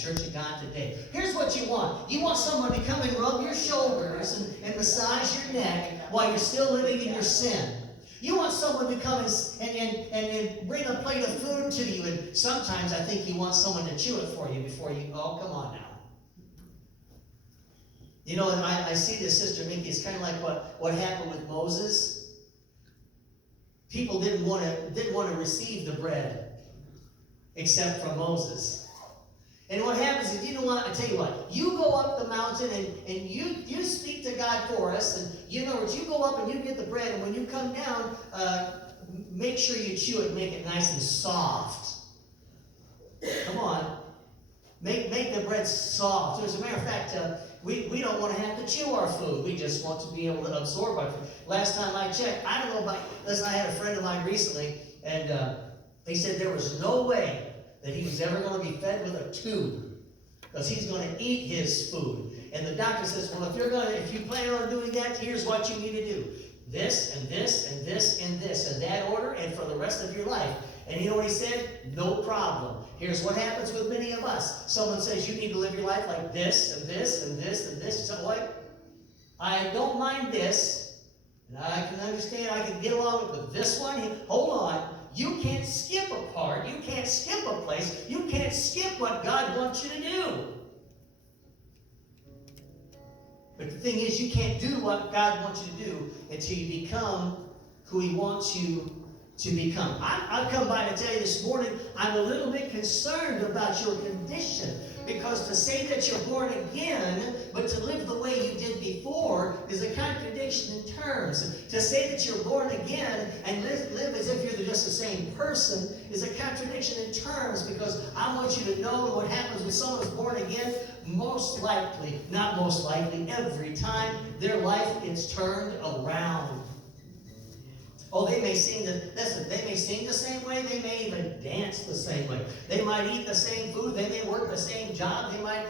Church of God today. Here's what you want. You want someone to come and rub your shoulders and massage your neck while you're still living in your sin. You want someone to come and bring a plate of food to you. And sometimes I think you want someone to chew it for you before you, oh, come on now. You know, and I see this, Sister Mickey, it's kind of like what happened with Moses. People didn't want to receive the bread except from Moses. And what happens is, you know what, I tell you what, you go up the mountain and you speak to God for us, and you know what, you go up and you get the bread, and when you come down, make sure you chew it and make it nice and soft. Come on. Make the bread soft. As a matter of fact, we don't want to have to chew our food. We just want to be able to absorb our food. Last time I checked, I don't know about, listen, I had a friend of mine recently, and he said there was no way that he was ever going to be fed with a tube, because he's going to eat his food. And the doctor says, well, if you plan on doing that, here's what you need to do. This, and this, and this, and this, in that order, and for the rest of your life. And you know what he said? No problem. Here's what happens with many of us. Someone says you need to live your life like this, and this, and this, and this. So what? I don't mind this, and I can understand, I can get along with this one. Hold on. You can't skip a part. You can't skip a place. You can't skip what God wants you to do. But the thing is, you can't do what God wants you to do until you become who He wants you to become. I've come by to tell you this morning, I'm a little bit concerned about your condition, because to say that you're born again, but to live the way you did before is a contradiction in terms. To say that you're born again and live as if you're just the same person is a contradiction in terms, because I want you to know what happens when someone is born again. Most likely, not most likely, every time their life is turned around. Oh, they may sing the same way, they may even dance the same way. They might eat the same food, they may work the same job, they might,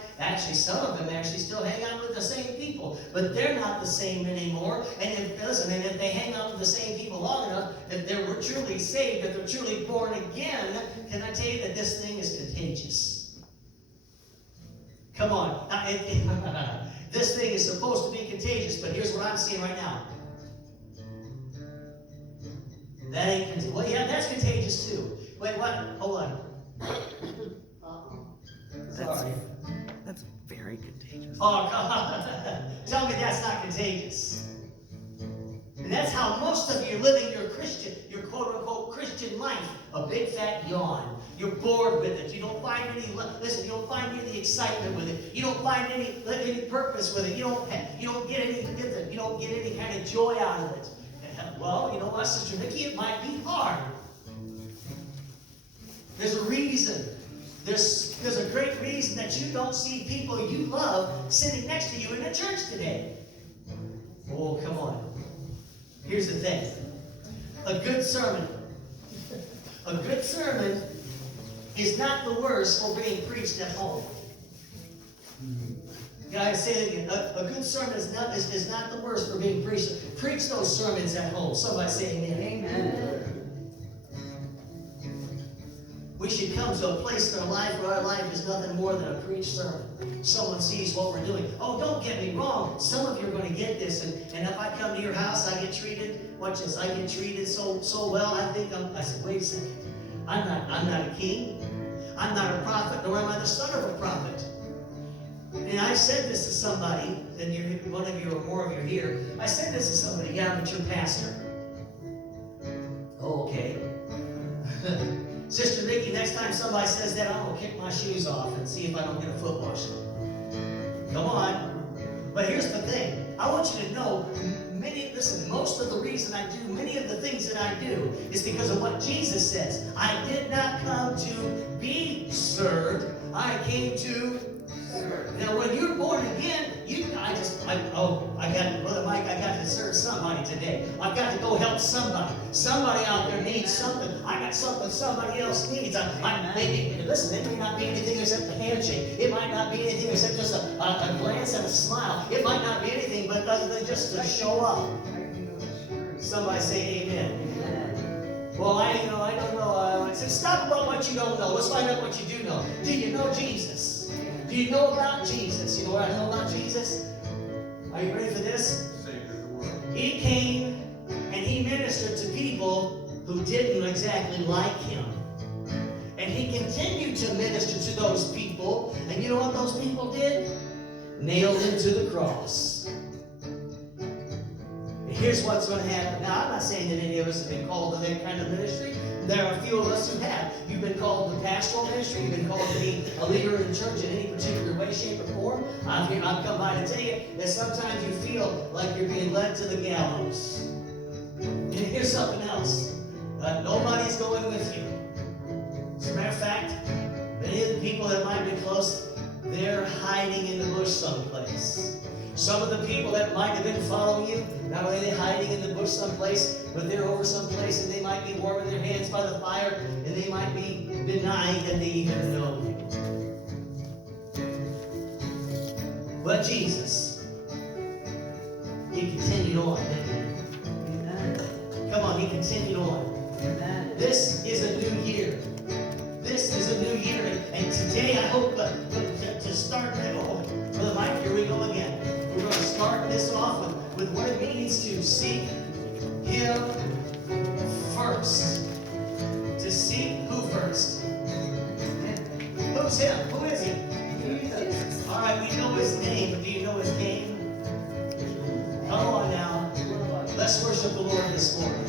some of them actually still hang out with the same people, but they're not the same anymore. And if they hang out with the same people long enough, if they're truly saved, if they're truly born again, can I tell you that this thing is contagious? Come on. This thing is supposed to be contagious, but here's what I'm seeing right now. That ain't contagious. Well, yeah, that's contagious too. Wait, what? Hold on. Sorry. That's very contagious. Oh, God. Tell me that's not contagious. And that's how most of you are living your quote-unquote Christian life. A big fat yawn. You're bored with it. You don't find any, listen, you don't find any excitement with it. You don't find any purpose with it. You don't get any kind of joy out of it. Well, you know what, Sister Mickey, it might be hard. There's a reason. There's a great reason that you don't see people you love sitting next to you in the church today. Oh, come on. Here's the thing. A good sermon is not the worst for being preached at home. I say it again. A good sermon is not the worst for being preached. Preach those sermons at home. Somebody say amen. Amen. We should come to a place in our life where our life is nothing more than a preached sermon. Someone sees what we're doing. Oh, don't get me wrong. Some of you are going to get this. And if I come to your house, I get treated, watch this, I get treated so well, I said, wait a second. I'm not a king. I'm not a prophet, nor am I the son of a prophet. And I said this to somebody, and one of you or more of you are here. I said this to somebody, yeah, but you're pastor. Oh, okay. Sister Mickey, next time somebody says that, I'm going to kick my shoes off and see if I don't get a foot washing. Come on. But here's the thing. I want you to know, most of the reason I do many of the things that I do is because of what Jesus says. I did not come to be served. I came to serve. Now, when you're born again, Brother Mike, I got to serve somebody today. I've got to go help somebody. Somebody out there needs something. I got something somebody else needs. Listen, it may not be anything except a handshake. It might not be anything except just a glance and a smile. It might not be anything but other than just to show up. Somebody say amen. Well, I don't know. Stop about what you don't know. Let's find out what you do know. Do you know Jesus? Do you know about Jesus? You know what I know about Jesus? Are you ready for this? He came and he ministered to people who didn't exactly like him. And he continued to minister to those people. And you know what those people did? Nailed him to the cross. And here's what's going to happen. Now, I'm not saying that any of us have been called to that kind of ministry. There are a few of us who have. You've been called to pastoral ministry. You've been called to be a leader in the church in any particular way, shape, or form. I've come by to tell you that sometimes you feel like you're being led to the gallows. And here's something else. Nobody's going with you. As a matter of fact, many of the people that might be close, they're hiding in the bush someplace. Some of the people that might have been following you, not only are they hiding in the bush someplace, but they're over someplace and they might be warming their hands by the fire and they might be denying that they even know you. But Jesus, he continued on, didn't he? Amen. Come on, he continued on. Amen. This is a new year. This is a new year, and today I hope to start that. Oh, Brother Mike, here we go again. We're going to start this off with what it means to seek him first. To seek who first? Who's him? Who is he? Jesus. All right, we know his name, but do you know his name? Come on now. Let's worship the Lord this morning.